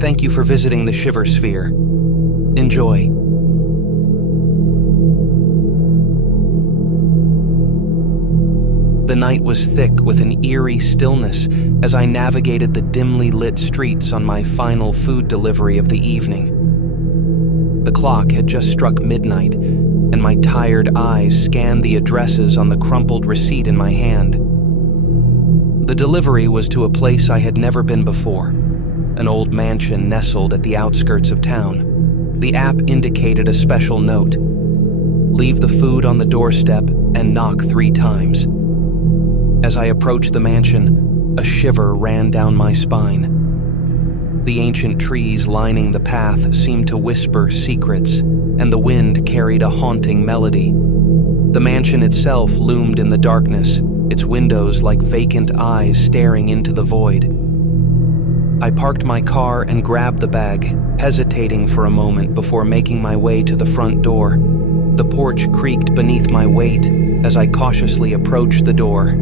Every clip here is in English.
Thank you for visiting the Shiver Sphere. Enjoy. The night was thick with an eerie stillness as I navigated the dimly lit streets on my final food delivery of the evening. The clock had just struck midnight, and my tired eyes scanned the addresses on the crumpled receipt in my hand. The delivery was to a place I had never been before, an old mansion nestled at the outskirts of town. The app indicated a special note: leave the food on the doorstep and knock 3 times. As I approached the mansion, a shiver ran down my spine. The ancient trees lining the path seemed to whisper secrets, and the wind carried a haunting melody. The mansion itself loomed in the darkness, its windows like vacant eyes staring into the void. I parked my car and grabbed the bag, hesitating for a moment before making my way to the front door. The porch creaked beneath my weight as I cautiously approached the door.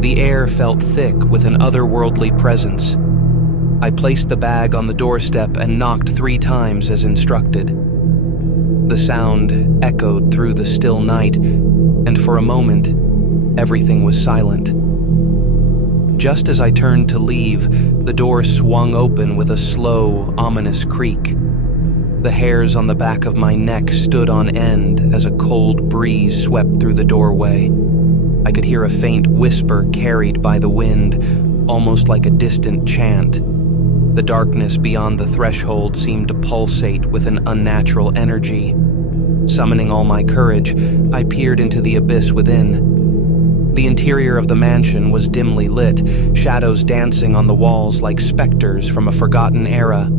The air felt thick with an otherworldly presence. I placed the bag on the doorstep and knocked 3 times as instructed. The sound echoed through the still night, and for a moment, everything was silent. Just as I turned to leave, the door swung open with a slow, ominous creak. The hairs on the back of my neck stood on end as a cold breeze swept through the doorway. I could hear a faint whisper carried by the wind, almost like a distant chant. The darkness beyond the threshold seemed to pulsate with an unnatural energy. Summoning all my courage, I peered into the abyss within. The interior of the mansion was dimly lit, shadows dancing on the walls like specters from a forgotten era.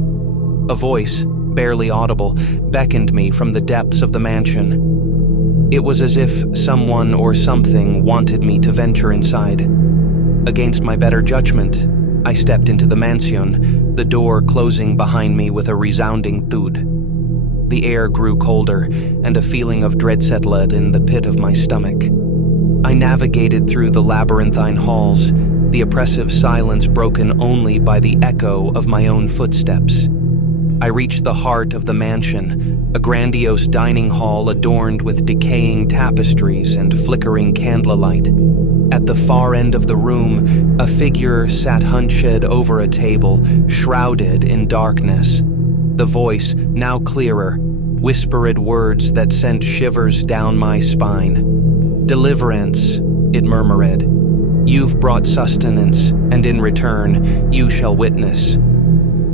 A voice, barely audible, beckoned me from the depths of the mansion. It was as if someone or something wanted me to venture inside. Against my better judgment, I stepped into the mansion, the door closing behind me with a resounding thud. The air grew colder, and a feeling of dread settled in the pit of my stomach. I navigated through the labyrinthine halls, the oppressive silence broken only by the echo of my own footsteps. I reached the heart of the mansion, a grandiose dining hall adorned with decaying tapestries and flickering candlelight. At the far end of the room, a figure sat hunched over a table, shrouded in darkness. The voice, now clearer, whispered words that sent shivers down my spine. "Deliverance," it murmured. "You've brought sustenance, and in return, you shall witness."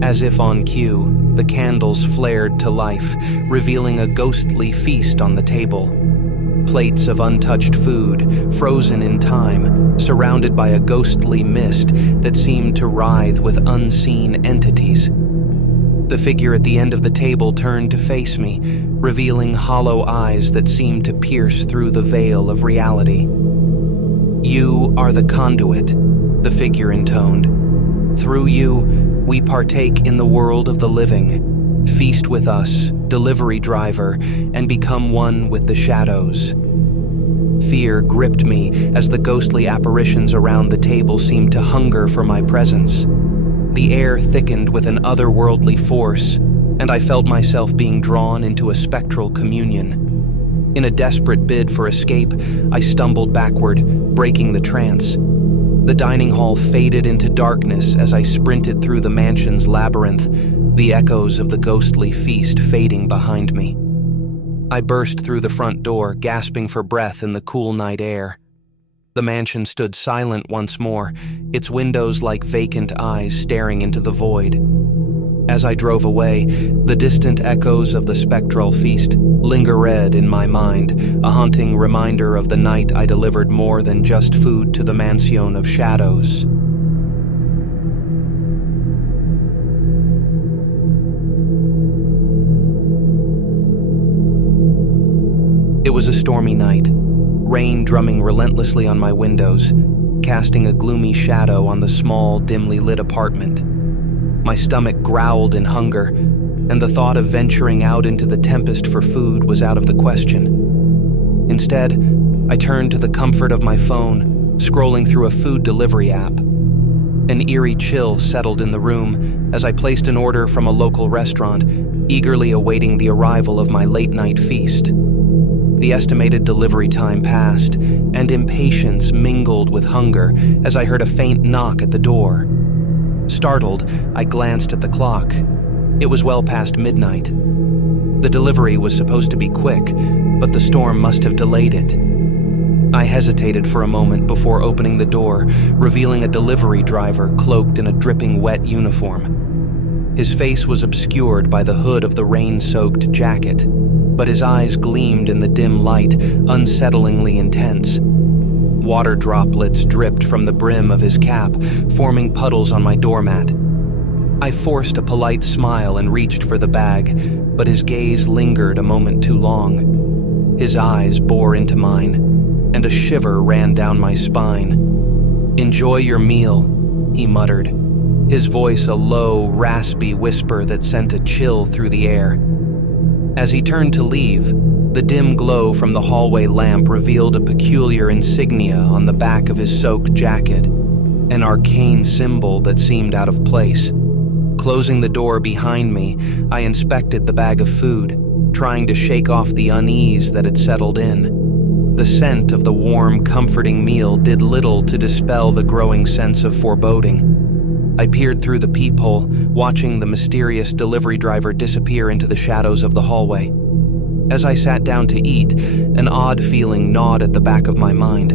As if on cue, the candles flared to life, revealing a ghostly feast on the table. Plates of untouched food, frozen in time, surrounded by a ghostly mist that seemed to writhe with unseen entities. The figure at the end of the table turned to face me, revealing hollow eyes that seemed to pierce through the veil of reality. "You are the conduit," the figure intoned. "Through you, we partake in the world of the living. Feast with us, delivery driver, and become one with the shadows." Fear gripped me as the ghostly apparitions around the table seemed to hunger for my presence. The air thickened with an otherworldly force, and I felt myself being drawn into a spectral communion. In a desperate bid for escape, I stumbled backward, breaking the trance. The dining hall faded into darkness as I sprinted through the mansion's labyrinth, the echoes of the ghostly feast fading behind me. I burst through the front door, gasping for breath in the cool night air. The mansion stood silent once more, its windows like vacant eyes staring into the void. As I drove away, the distant echoes of the spectral feast lingered in my mind, a haunting reminder of the night I delivered more than just food to the mansion of shadows. It was a stormy night, rain drumming relentlessly on my windows, casting a gloomy shadow on the small, dimly lit apartment. My stomach growled in hunger, and the thought of venturing out into the tempest for food was out of the question. Instead, I turned to the comfort of my phone, scrolling through a food delivery app. An eerie chill settled in the room as I placed an order from a local restaurant, eagerly awaiting the arrival of my late-night feast. The estimated delivery time passed, and impatience mingled with hunger as I heard a faint knock at the door. Startled, I glanced at the clock. It was well past midnight. The delivery was supposed to be quick, but the storm must have delayed it. I hesitated for a moment before opening the door, revealing a delivery driver cloaked in a dripping wet uniform. His face was obscured by the hood of the rain-soaked jacket, but his eyes gleamed in the dim light, unsettlingly intense. Water droplets dripped from the brim of his cap, forming puddles on my doormat. I forced a polite smile and reached for the bag, but his gaze lingered a moment too long. His eyes bore into mine, and a shiver ran down my spine. "Enjoy your meal," he muttered, his voice a low, raspy whisper that sent a chill through the air. As he turned to leave, the dim glow from the hallway lamp revealed a peculiar insignia on the back of his soaked jacket, an arcane symbol that seemed out of place. Closing the door behind me, I inspected the bag of food, trying to shake off the unease that had settled in. The scent of the warm, comforting meal did little to dispel the growing sense of foreboding. I peered through the peephole, watching the mysterious delivery driver disappear into the shadows of the hallway. As I sat down to eat, an odd feeling gnawed at the back of my mind.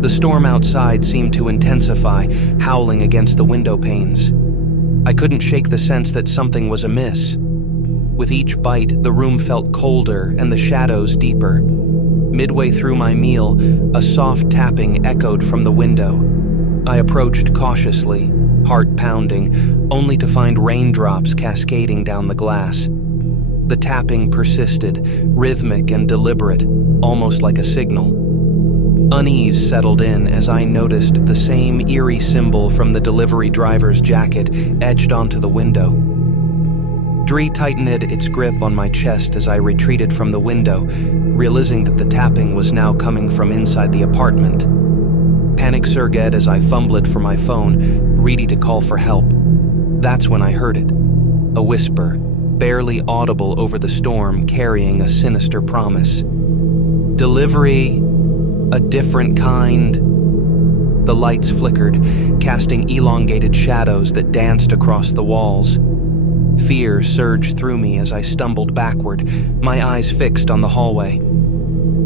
The storm outside seemed to intensify, howling against the window panes. I couldn't shake the sense that something was amiss. With each bite, the room felt colder and the shadows deeper. Midway through my meal, a soft tapping echoed from the window. I approached cautiously, heart pounding, only to find raindrops cascading down the glass. The tapping persisted, rhythmic and deliberate, almost like a signal. Unease settled in as I noticed the same eerie symbol from the delivery driver's jacket etched onto the window. Dree tightened its grip on my chest as I retreated from the window, realizing that the tapping was now coming from inside the apartment. Panic-surged as I fumbled for my phone, ready to call for help. That's when I heard it. A whisper, barely audible over the storm, carrying a sinister promise. "Delivery, a different kind." The lights flickered, casting elongated shadows that danced across the walls. Fear surged through me as I stumbled backward, my eyes fixed on the hallway.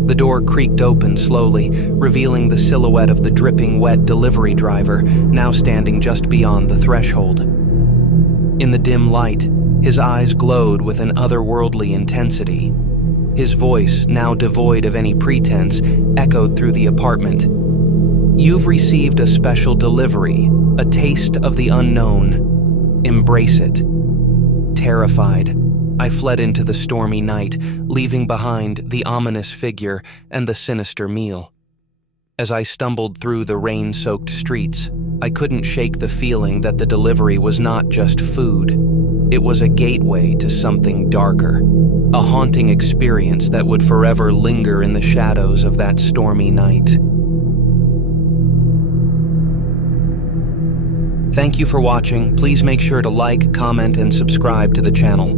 The door creaked open slowly, revealing the silhouette of the dripping wet delivery driver, now standing just beyond the threshold. In the dim light, his eyes glowed with an otherworldly intensity. His voice, now devoid of any pretense, echoed through the apartment. "You've received a special delivery, a taste of the unknown. Embrace it." Terrified, I fled into the stormy night, leaving behind the ominous figure and the sinister meal. As I stumbled through the rain-soaked streets, I couldn't shake the feeling that the delivery was not just food. It was a gateway to something darker, a haunting experience that would forever linger in the shadows of that stormy night. Thank you for watching. Please make sure to like, comment, and subscribe to the channel.